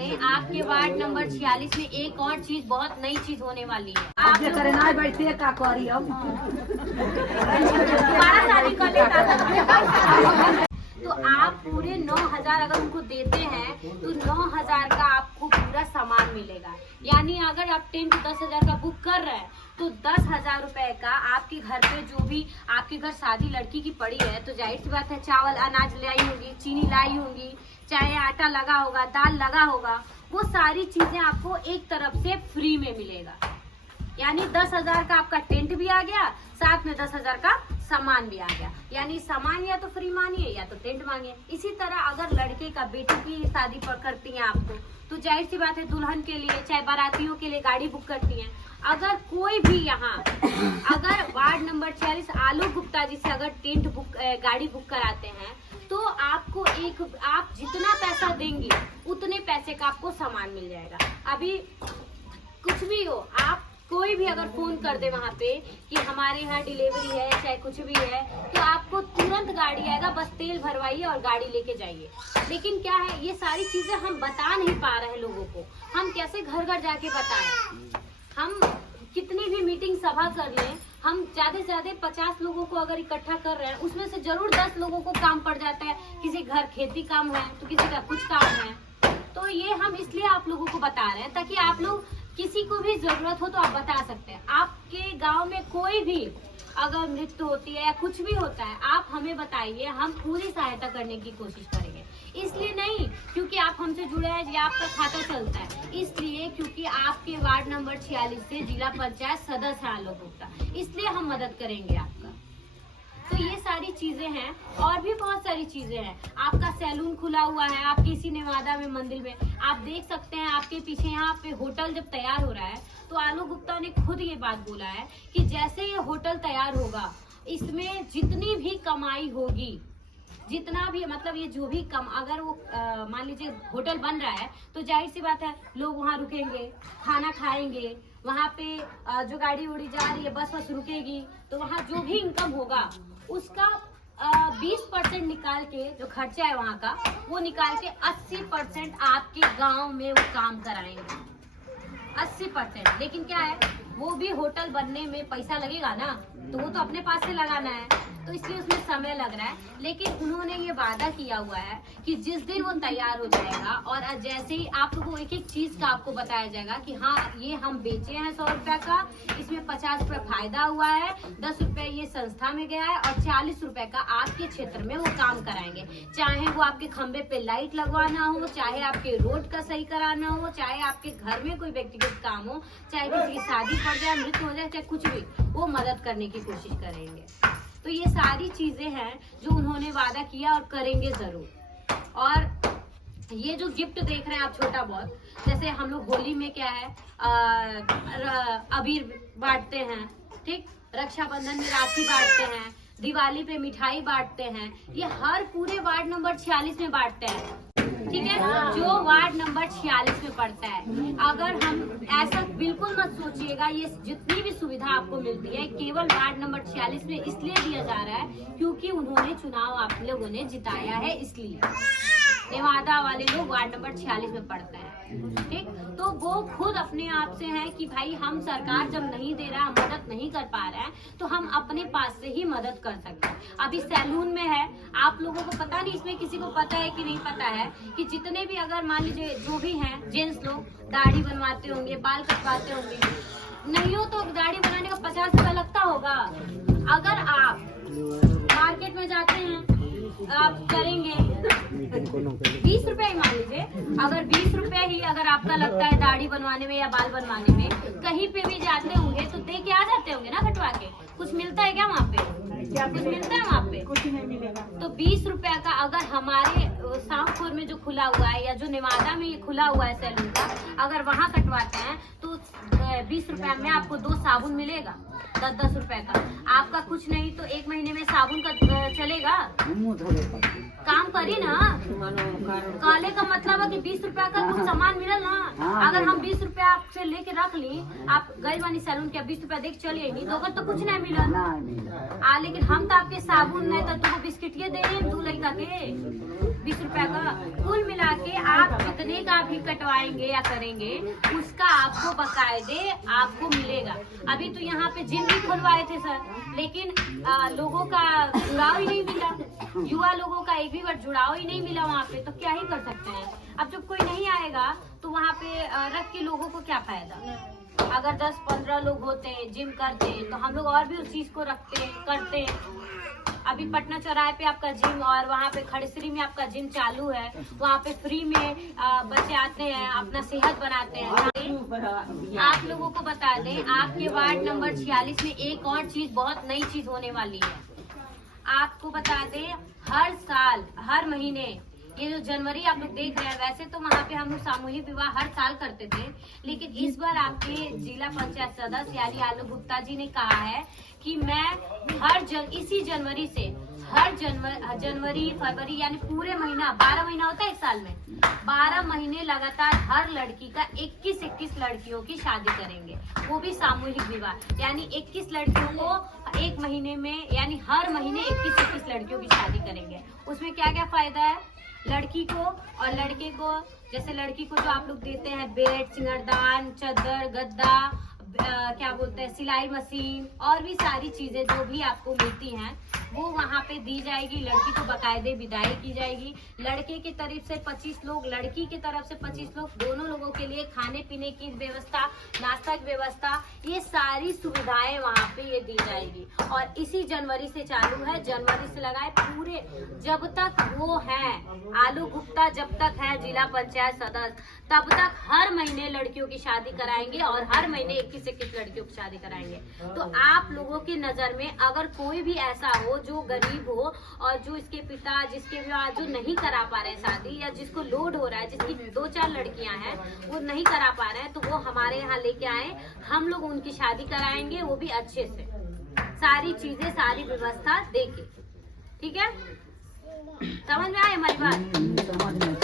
दें, आपके ward number 46 में एक और चीज, बहुत नई चीज होने वाली है। आप करे ना बैठते का करी अब दोबारा शादी कर लेता। तो आप पूरे 9,000 अगर उनको देते हैं तो 9,000 का आपको पूरा सामान मिलेगा। यानी अगर आप टेंट 10,000 का बुक कर रहे हैं तो 10,000 रुपए का आपके घर पे जो भी आपके घर शादी लड़की की पड़ी है तो जाहिर सी बात है चावल अनाज लाई होगी, चीनी लाई होगी, चाहे आटा लगा होगा, दाल लगा होगा, वो सारी चीजें आपको एक तरफ से फ्री में मिलेगा। यानी 10,000 का आपका टेंट भी आ गया, साथ में 10,000 का सामान भी आ गया। यानी सामान या तो फ्री मांगिए या तो टेंट मांगिए। इसी तरह अगर लड़के का बेटी की शादी करती हैं आपको तो जाहिर सी बात है दुल्हन के लिए चाहे बारातियों के लिए गाड़ी बुक करती हैं। अगर कोई भी यहाँ अगर वार्ड नंबर 46 आलोक गुप्ता जी से अगर टेंट बुक गाड़ी बुक कराते हैं तो आपको आप जितना पैसा देंगे उतने पैसे का आपको सामान मिल जाएगा। अभी कुछ भी हो, आप कोई भी अगर फोन कर दे वहाँ पे कि हमारे यहाँ डिलीवरी है चाहे कुछ भी है तो आपको तुरंत गाड़ी आएगा, बस तेल भरवाइए और गाड़ी लेके जाइए। लेकिन क्या है, ये सारी चीजें हम बता नहीं पा रहे हैं लोगों को। हम कैसे घर घर जाके बताएं? हम कितनी भी मीटिंग सभा कर लें, हम ज्यादा से ज्यादा 50 लोगों को अगर इकट्ठा कर रहे हैं उसमें से जरूर 10 लोगों को काम पड़ जाता है। किसी घर खेती काम है तो किसी का कुछ काम है। तो ये हम इसलिए आप लोगों को बता रहे हैं ताकि आप लोग किसी को भी जरूरत हो तो आप बता सकते हैं। आपके गांव में कोई भी अगर मृत्यु होती है या कुछ भी होता है आप हमें बताइए, हम पूरी सहायता करने की कोशिश करेंगे। इसलिए नहीं क्योंकि आप हमसे जुड़े हैं या आपका खाता चलता है, इसलिए क्योंकि आपके वार्ड नंबर 46 से जिला पंचायत सदस्य हैं आलोक गुप्ता, इसलिए हम मदद करेंगे आपका। तो ये सारी चीजें हैं और भी बहुत सारी चीजें हैं। आपका सैलून खुला हुआ है, आप किसी नेवादा में मंदिर में आप देख सकते हैं। आपके पीछे यहाँ पे होटल जब तैयार हो रहा है तो आलोक गुप्ता ने खुद ये बात बोला है कि जैसे ये होटल तैयार होगा इसमें जितनी भी कमाई होगी, जितना भी मतलब ये जो भी कम अगर वो मान लीजिए होटल बन रहा है तो जाहिर सी बात है लोग वहाँ रुकेंगे, खाना खाएंगे, वहाँ पे जो गाड़ी उड़ी जा रही है बस रुकेगी तो वहाँ जो भी इनकम होगा उसका 20% निकाल के जो खर्चा है वहाँ का वो निकाल के 80% आपके गांव में वो काम कराएंगे। 80%। लेकिन क्या है, वो भी होटल बनने में पैसा लगेगा ना, तो वो तो अपने पास से लगाना है, तो इसलिए उसमें समय लग रहा है। लेकिन उन्होंने ये वादा किया हुआ है कि जिस दिन वो तैयार हो जाएगा और जैसे ही आप लोगों को एक एक चीज का आपको बताया जाएगा कि हाँ ये हम बेचे हैं 100 रुपए का, इसमें 50 रुपए फायदा हुआ है, 10 रुपए ये संस्था में गया है और 40 रुपए का आपके क्षेत्र में वो काम कराएंगे। चाहे वो आपके खंबे पे लाइट लगवाना हो, चाहे आपके रोड का सही कराना हो, चाहे आपके घर में कोई व्यक्तिगत काम हो, चाहे किसी की शादी पड़ जाए, मृत्यु हो जाए, चाहे कुछ भी, वो मदद करने की कोशिश करेंगे। तो ये सारी चीजें हैं जो उन्होंने वादा किया और करेंगे जरूर। और ये जो गिफ्ट देख रहे हैं आप छोटा बहुत, जैसे हम लोग होली में क्या है अबीर बांटते हैं, ठीक, रक्षाबंधन में राखी बांटते हैं, दिवाली पे मिठाई बांटते हैं, ये हर पूरे वार्ड नंबर 46 में बांटते हैं, ठीक है, जो वार्ड नंबर 46 में पड़ता है। अगर हम ऐसा बिल्कुल मत सोचिएगा, ये जितनी भी सुविधा आपको मिलती है केवल वार्ड नंबर 46 में इसलिए दिया जा रहा है क्योंकि उन्होंने चुनाव आप लोगों ने जिताया है, इसलिए नेवादा वाले लोग वार्ड नंबर 46 में पड़ते हैं, ठीक। तो वो खुद अपने आप से है कि भाई हम सरकार जब नहीं दे रहा, हम मदद नहीं कर पा रहे हैं तो हम अपने पास से ही मदद कर सकते हैं। अभी सैलून में है, आप लोगों को पता नहीं, इसमें किसी को पता है कि नहीं पता है कि जितने भी अगर मान लीजिए जो भी हैं जेंट्स लोग दाढ़ी बनवाते होंगे, बाल कटवाते होंगे, नहीं हो तो दाढ़ी बनाने का 50 रुपया लगता होगा। अगर आप मार्केट में जाते हैं आप करेंगे 20 रुपए ही मान लीजिए, अगर 20 रुपए ही अगर आपका लगता है दाढ़ी बनवाने में या बाल बनवाने में, कहीं पे भी जाते होंगे तो दे के आ जाते होंगे ना कटवा के, कुछ मिलता है क्या वहाँ पे? क्या कुछ मिलता है वहाँ पे? कुछ नहीं मिलेगा। तो 20 रुपया का अगर हमारे शामपुर में जो खुला हुआ है या जो नेवादा में ये खुला हुआ है सैलून का, अगर वहाँ कटवाते हैं तो 20 रुपया में आपको 2 साबुन मिलेगा, 10-10 रुपए का। आपका कुछ नहीं तो 1 महीने में साबुन का चलेगा, काम करी ना। कहने का मतलब है कि 20 रुपया का कुछ सामान मिला ना। अगर हम 20 रुपया आपसे लेके रख ली, आप गई वाली सैलून के 20 रुपया देख चलिए नहीं तो अगर तो कुछ नहीं मिला। लेकिन हम तो आपके साबुन नहीं तो तुमको बिस्किटिये दे रहे हैं 2 लड़का के 20 रुपया का। कुल मिला के आप जितने का भी कटवाएंगे या करेंगे उसका आपको बकायदे आपको मिलेगा। अभी तो यहाँ पे जिम भी खुलवाए थे सर, लेकिन लोगों का जुड़ाव ही नहीं मिला। युवा लोगों का एक भी बार जुड़ाव ही नहीं मिला वहाँ पे, तो क्या ही कर सकते हैं। अब जब कोई नहीं आएगा तो वहाँ पे रख के लोगों को क्या फायदा। अगर 10-15 लोग होते जिम करते तो हम लोग और भी उस चीज को रखते करते। अभी पटना चौराहे पे आपका जिम और वहाँ पे खड़सरी में आपका जिम चालू है। वहाँ पे फ्री में बच्चे आते हैं, अपना सेहत बनाते हैं। आप लोगों को बता दें, आपके वार्ड नंबर 46 में एक और चीज, बहुत नई चीज होने वाली है। आपको बता दें, हर साल हर महीने, ये जो जनवरी आप लोग देख रहे हैं, वैसे तो वहाँ पे हम लोग सामूहिक विवाह हर साल करते थे, लेकिन इस बार आपके जिला पंचायत सदस्य यानी आलोक गुप्ता जी ने कहा है कि मैं इसी जनवरी से हर जनवरी फरवरी यानी पूरे महीना, 12 महीना होता है एक साल में, 12 महीने लगातार हर लड़की का 21 लड़कियों की शादी करेंगे, वो भी सामूहिक विवाह। यानी 21 लड़कियों को एक महीने में, यानी हर महीने 21 लड़कियों की शादी करेंगे। उसमें क्या क्या फायदा है लड़की को और लड़के को। जैसे लड़की को जो आप लोग देते हैं बेड, सिंगारदान, चादर, गद्दा, क्या बोलते हैं, सिलाई मशीन और भी सारी चीजें जो भी आपको मिलती हैं वो वहाँ पे दी जाएगी। लड़की को बकायदे विदाई की जाएगी। लड़के की तरफ से 25 लोग, लड़की की तरफ से 25 लोग, दोनों लोगों के लिए खाने पीने की व्यवस्था, नाश्ता की व्यवस्था, ये सारी सुविधाएं वहाँ पे ये दी जाएगी। और इसी जनवरी से चालू है, जनवरी से लगाए पूरे, जब तक वो है आलोक गुप्ता, जब तक है जिला पंचायत सदस्य, तब तक हर महीने लड़कियों की शादी कराएंगे और हर महीने 21 लड़कियों की शादी कराएंगे। तो आप लोगों की नजर में अगर कोई भी ऐसा हो जो गरीब हो और जो इसके पिता, जिसके जो नहीं करा पा रहे शादी, या जिसको लोड हो रहा है, जिसकी 2-4 लड़कियां हैं वो नहीं करा पा रहे हैं, तो वो हमारे यहाँ लेके आए, हम लोग उनकी शादी कराएंगे, वो भी अच्छे से, सारी चीजें, सारी व्यवस्था देके। ठीक है, समझ में आए हमारी बात?